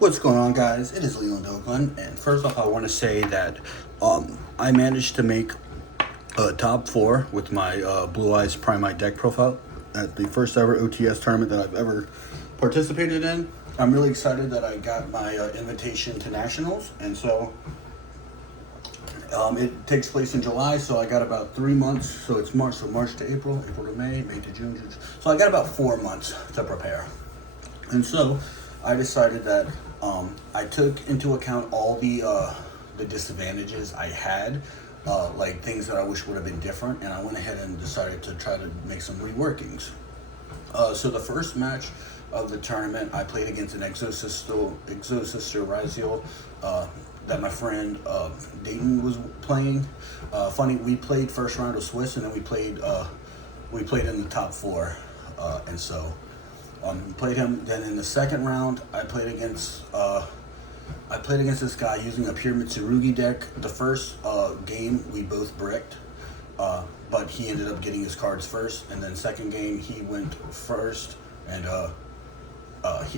What's going on, guys? It is Leland Oakland, and first off, I want to say that I managed to make a top 4 with my Blue-Eyes Primite deck profile at the first ever OTS tournament that I've ever participated in. I'm really excited that I got my invitation to Nationals, and so it takes place in July, so I got about 3 months. So it's March, so March to April, April to May, May to June. So I got about 4 months to prepare, and so I decided that I took into account all the disadvantages I had, like things that I wish would have been different, and I went ahead and decided to try to make some reworkings. So the first match of the tournament, I played against an Exosister Ryzeal that my friend Dayton was playing. Funny, we played first round of Swiss, and then we played in the top 4, and so. Played him. Then in the second round, I played against this guy using a pure Mitsurugi deck. The first game we both bricked, but he ended up getting his cards first. And then second game he went first, and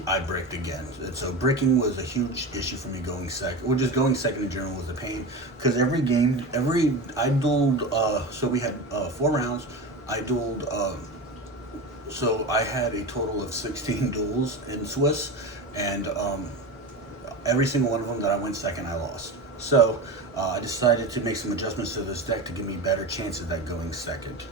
I bricked again. And so bricking was a huge issue for me going second. Well, just going second in general was a pain because every game, I dueled. So we had 4 rounds. I dueled. So I had a total of 16 duels in Swiss, and every single one of them that I went second, I lost. So I decided to make some adjustments to this deck to give me better chances at going second.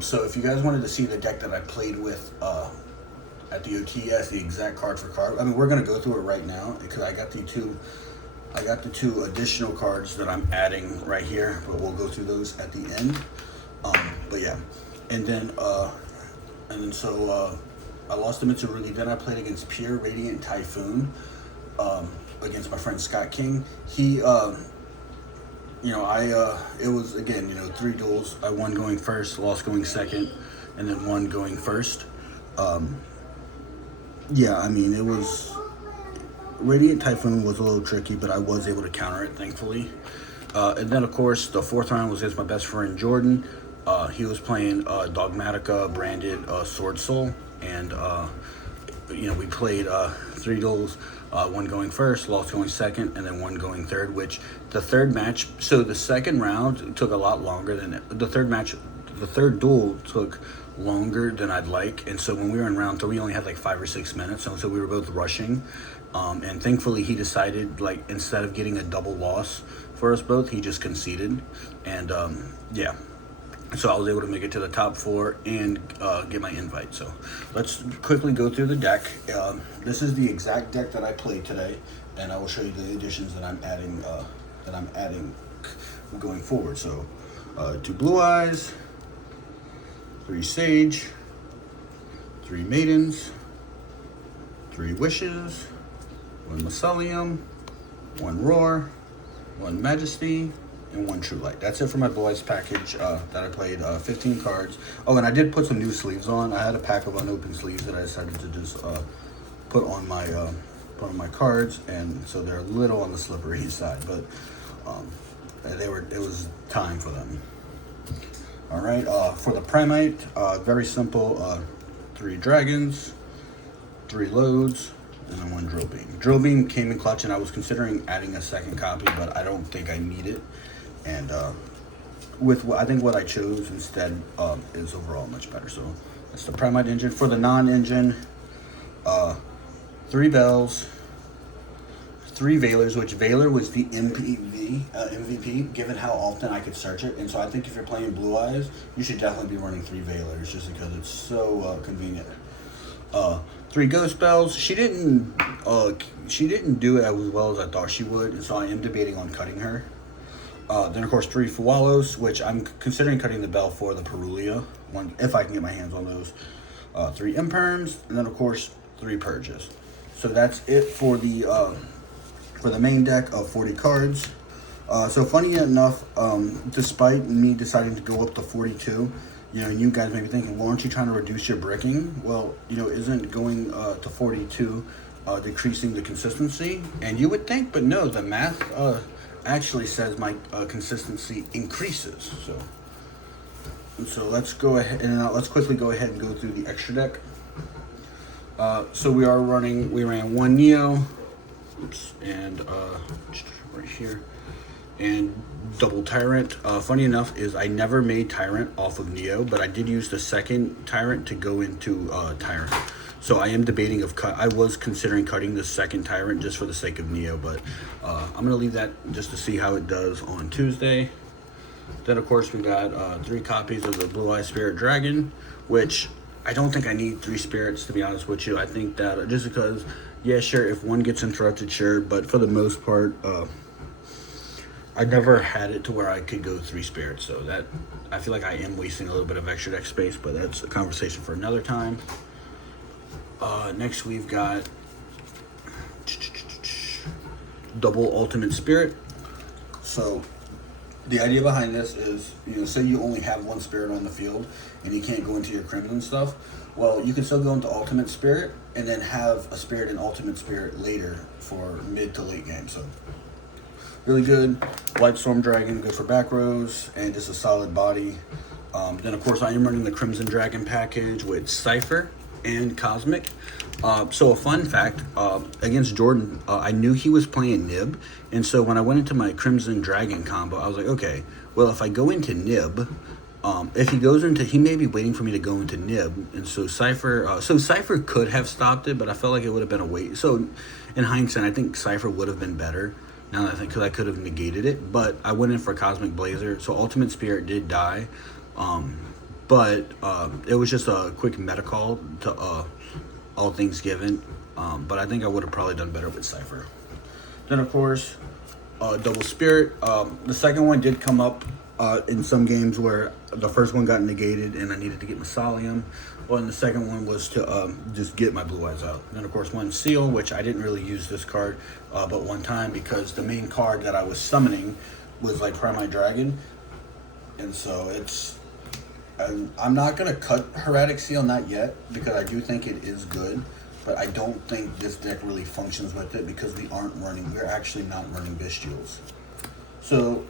So if you guys wanted to see the deck that I played with at the OTS, the exact card for card, I mean, we're gonna go through it right now because I got the two additional cards that I'm adding right here, but we'll go through those at the end. But yeah, and then so I lost to Mitsurugi. Then I played against Pure Radiant Typhoon against my friend Scott King. He, it was again, 3 duels. I won going first, lost going second, and then won going first. Yeah, I mean, it was Radiant Typhoon was a little tricky, but I was able to counter it, thankfully. And then, of course, the 4th round was against my best friend Jordan. He was playing Dogmatica branded Swordsoul, and we played 3 duels, 1 going first, lost going second, and then 1 going third. Which the third match, so the second round took a lot longer than the third match. The third duel took longer than I'd like, and so when we were in round 3, we only had like 5 or 6 minutes, and so we were both rushing. And thankfully, he decided, like, instead of getting a double loss for us both, he just conceded, and yeah. So I was able to make it to the top 4 and get my invite. So let's quickly go through the deck. This is the exact deck that I played today, and I will show you the additions that I'm adding going forward. So 2 Blue-Eyes, 3 Sage, 3 Maidens, 3 Wishes, 1 Mycelium, 1 Roar, 1 Majesty, and 1 True Light. That's it for my Blue-Eyes package that I played. 15 cards. Oh, and I did put some new sleeves on. I had a pack of unopened sleeves that I decided to just put on my cards, and so they're a little on the slippery side, but it was time for them. All right, for the Primite, very simple. 3 dragons, 3 loads, and then 1 drill beam. Drill beam came in clutch, and I was considering adding a second copy, but I don't think I need it. And I think what I chose instead is overall much better. So that's the Primite engine. For the non-engine, 3 Bells, 3 Veilers, which Veiler was the MVP, given how often I could search it. And so I think if you're playing Blue-Eyes, you should definitely be running 3 Veilers just because it's so convenient. 3 Ghost Bells. She didn't do it as well as I thought she would, and so I am debating on cutting her. Then of course 3 Fualos, which I'm considering cutting the bell for the Perulia one if I can get my hands on those. 3 Imperms, and then of course 3 Purges. So that's it for the main deck of 40 cards. So funny enough, despite me deciding to go up to 42, you guys may be thinking, well, aren't you trying to reduce your bricking? Well, isn't going to 42 decreasing the consistency? And you would think, but no, the math actually says my consistency increases. So let's go ahead and let's quickly go ahead and go through the extra deck. So we ran 1 Neo, oops, and right here, and double Tyrant. Funny enough is I never made Tyrant off of Neo, but I did use the second Tyrant to go into Tyrant. So I am debating of I was considering cutting the second Tyrant just for the sake of Neo, but I'm gonna leave that just to see how it does on Tuesday. Then of course we got 3 copies of the Blue-Eyes Spirit Dragon, which I don't think I need 3 spirits, to be honest with you. I think that just because, yeah, sure, if one gets interrupted, sure, but for the most part, I never had it to where I could go 3 spirits, so that I feel like I am wasting a little bit of extra deck space, but that's a conversation for another time. Next we've got double Ultimate Spirit. So the idea behind this is, say you only have 1 spirit on the field and you can't go into your Crimson stuff. Well, you can still go into Ultimate Spirit and then have a Spirit and Ultimate Spirit later for mid to late game. So really good. White Storm Dragon, good for back rows, and just a solid body. Then of course I am running the Crimson Dragon package with Cypher and Cosmic. So a fun fact, against Jordan, I knew he was playing Nib, and so when I went into my Crimson Dragon combo, I was like, okay, well, if I go into Nib, if he goes into, he may be waiting for me to go into Nib, and so Cypher could have stopped it, but I felt like it would have been a wait. So in hindsight, I think Cypher would have been better, now that I think, because I could have negated it, but I went in for Cosmic Blazer, so Ultimate Spirit did die, but it was just a quick meta call to all things given, but I think I would have probably done better with Cypher. Then of course, double Spirit. The second one did come up in some games where the first one got negated and I needed to get Masalium. Well, and the second one was to just get my Blue-Eyes out. Then of course one Seal, which I didn't really use this card but one time because the main card that I was summoning was like Primite Dragon, and so it's I'm not going to cut Heretic Seal, not yet, because I do think it is good, but I don't think this deck really functions with it because we're actually not running Bestials. So,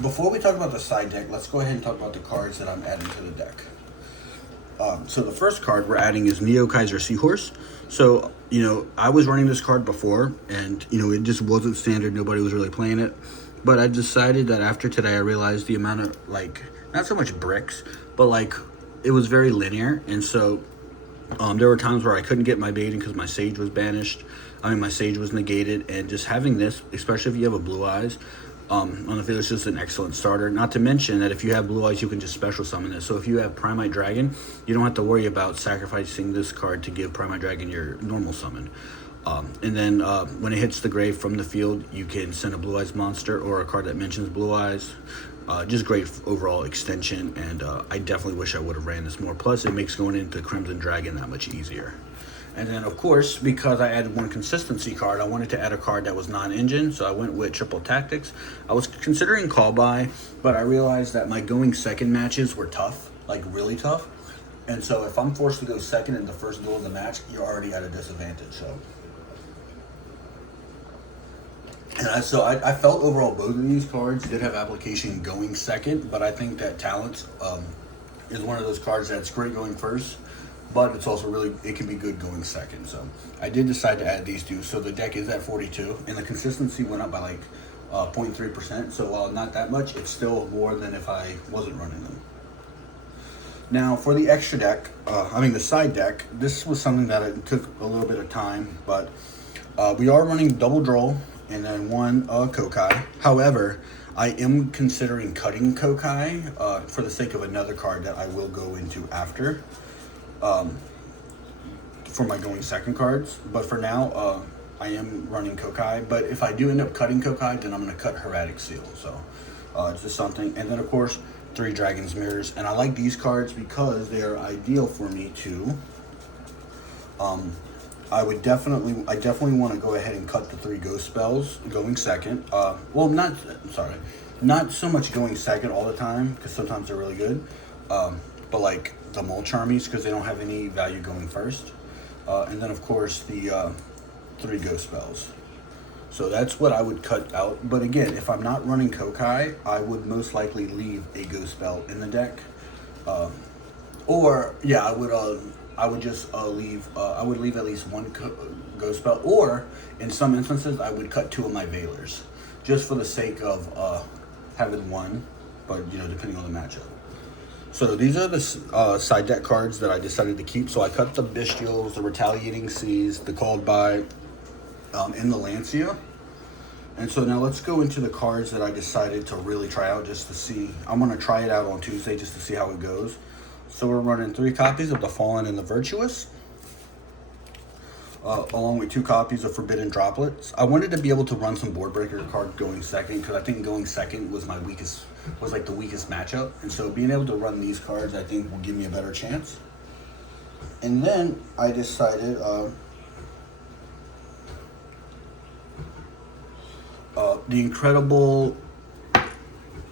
before we talk about the side deck, let's go ahead and talk about the cards that I'm adding to the deck. So the first card we're adding is Neo Kaiser Seahorse. So, I was running this card before, and, it just wasn't standard, nobody was really playing it. But I decided that after today, I realized the amount of, not so much bricks, but it was very linear, and so there were times where I couldn't get my baiting because my Sage was banished. My Sage was negated, and just having this, especially if you have a Blue-Eyes on the field, is just an excellent starter. Not to mention that if you have Blue-Eyes, you can just special summon it. So if you have Primite Dragon, you don't have to worry about sacrificing this card to give Primite Dragon your normal summon. And then when it hits the grave from the field, you can send a Blue-Eyes monster or a card that mentions Blue-Eyes. Just great overall extension, and I definitely wish I would have ran this more. Plus, it makes going into Crimson Dragon that much easier. And then, of course, because I added one consistency card, I wanted to add a card that was non-engine, so I went with Triple Tactics. I was considering Call By, but I realized that my going second matches were tough, really tough. And so if I'm forced to go second in the first duel of the match, you're already at a disadvantage. So I felt overall both of these cards did have application going second, but I think that Talent is one of those cards that's great going first, but it's also it can be good going second. So I did decide to add these two. So the deck is at 42, and the consistency went up by 0.3%. So while not that much, it's still more than if I wasn't running them. Now for the extra deck, the side deck, this was something that it took a little bit of time, but we are running double Droll and then one Kokai. However, I am considering cutting Kokai for the sake of another card that I will go into after for my going second cards. But for now, I am running Kokai. But if I do end up cutting Kokai, then I'm going to cut Heretic Seal. So it's just something. And then, of course, 3 Dragon's Mirrors. And I like these cards because they are ideal for me to... I definitely want to go ahead and cut the 3 Ghost Spells going second. Not so much going second all the time, because sometimes they're really good. But the Mulch Armies, because they don't have any value going first. And then of course the 3 Ghost Spells. So that's what I would cut out. But again, if I'm not running Kokai, I would most likely leave a Ghost Spell in the deck. I I would just I would leave at least one ghost spell, or in some instances I would cut 2 of my Veilers, just for the sake of having one, but you know, depending on the matchup. So these are the side deck cards that I decided to keep. So I cut the Bestials, the Retaliating Seas, the Called By, and the Lancia. And so now let's go into the cards that I decided to really try out just to see. I'm going to try it out on Tuesday just to see how it goes. So we're running 3 copies of the Fallen and the Virtuous, along with 2 copies of Forbidden Droplets. I wanted to be able to run some board breaker card going second, because I think going second was like the weakest matchup. And so being able to run these cards, I think, will give me a better chance. And then I decided the incredible,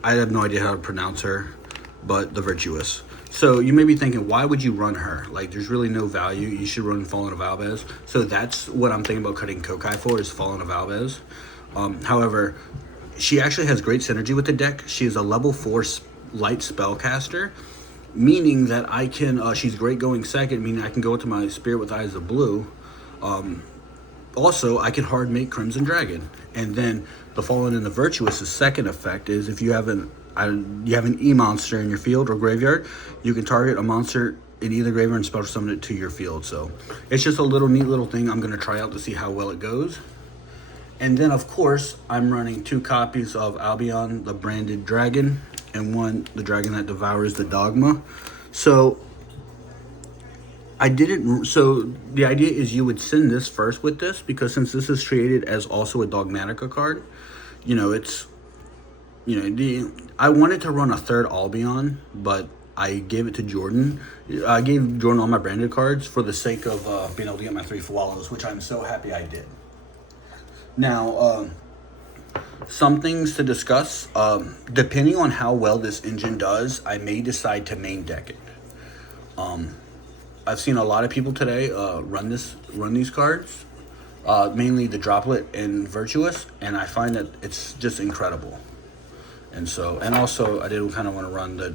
I have no idea how to pronounce her, but the Virtuous. So you may be thinking, why would you run her? Like, there's really no value. You should run Fallen of Albez. So that's what I'm thinking about cutting Kokai for, is Fallen of Albez. However, she actually has great synergy with the deck. She is a level 4 light spellcaster, meaning that I can, she's great going second, meaning I can go into my Spirit with Eyes of Blue. Also, I can hard make Crimson Dragon. And then the Fallen and the Virtuous' second effect is, if you have an E-monster in your field or graveyard, you can target a monster in either graveyard and special summon it to your field. So it's just a neat little thing I'm going to try out to see how well it goes. And then, of course, I'm running 2 copies of Albion, the Branded Dragon, and 1, the Dragon that Devours the Dogma. So so the idea is you would send this first with this, because since this is created as also a Dogmatica card, you know, I wanted to run a 3rd Albion, but I gave it to Jordan. I gave Jordan all my branded cards for the sake of being able to get my 3 Fualos, which I'm so happy I did. Now, some things to discuss. Depending on how well this engine does, I may decide to main deck it. I've seen a lot of people today run these cards, mainly the Droplet and Virtuous, and I find that it's just incredible. And also I did kind of want to run the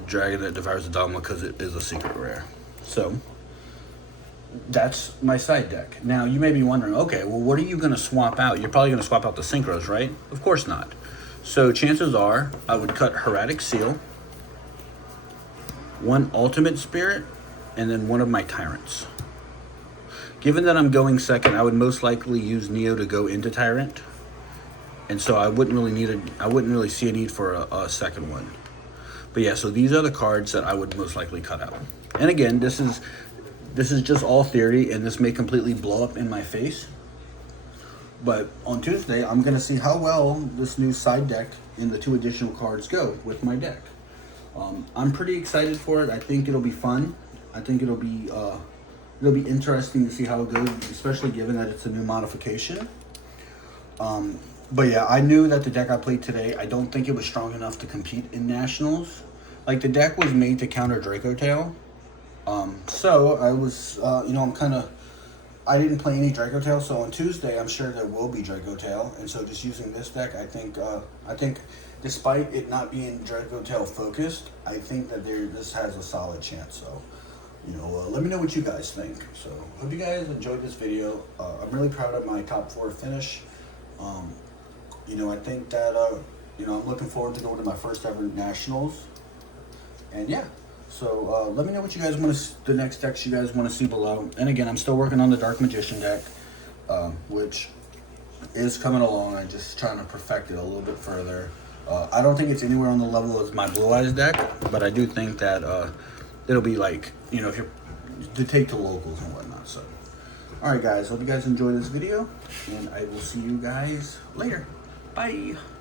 Dragon that Devours the Dogma, because it is a secret rare. So that's my side deck. Now you may be wondering, okay, well, what are you going to swap out? You're probably going to swap out the Synchros, right? Of course not. So chances are I would cut Hieratic Seal, 1 Ultimate Spirit, and then 1 of my Tyrants. Given that I'm going second, I would most likely use Neo to go into Tyrant, and so I wouldn't really see a need for a second one. But yeah, so these are the cards that I would most likely cut out. And again, this is just all theory, and this may completely blow up in my face. But on Tuesday, I'm going to see how well this new side deck and the 2 additional cards go with my deck. I'm pretty excited for it. I think it'll be fun. I think it'll be interesting to see how it goes, especially given that it's a new modification. But yeah, I knew that the deck I played today, I don't think it was strong enough to compete in Nationals. Like, the deck was made to counter Draco Tail. So I was, I didn't play any Draco Tail, so on Tuesday I'm sure there will be Draco Tail, and so just using this deck, I think despite it not being Draco Tail focused, I think that this has a solid chance. So, let me know what you guys think. So, hope you guys enjoyed this video. I'm really proud of my top 4 finish. I think that I'm looking forward to going to my first ever Nationals, and yeah. So let me know what you guys want to, the next decks you guys want to see below. And again, I'm still working on the Dark Magician deck, which is coming along. I'm just trying to perfect it a little bit further. I don't think it's anywhere on the level of my Blue-Eyes deck, but I do think that it'll be like, if you're to take to locals and whatnot. So, all right, guys. Hope you guys enjoyed this video, and I will see you guys later. Bye.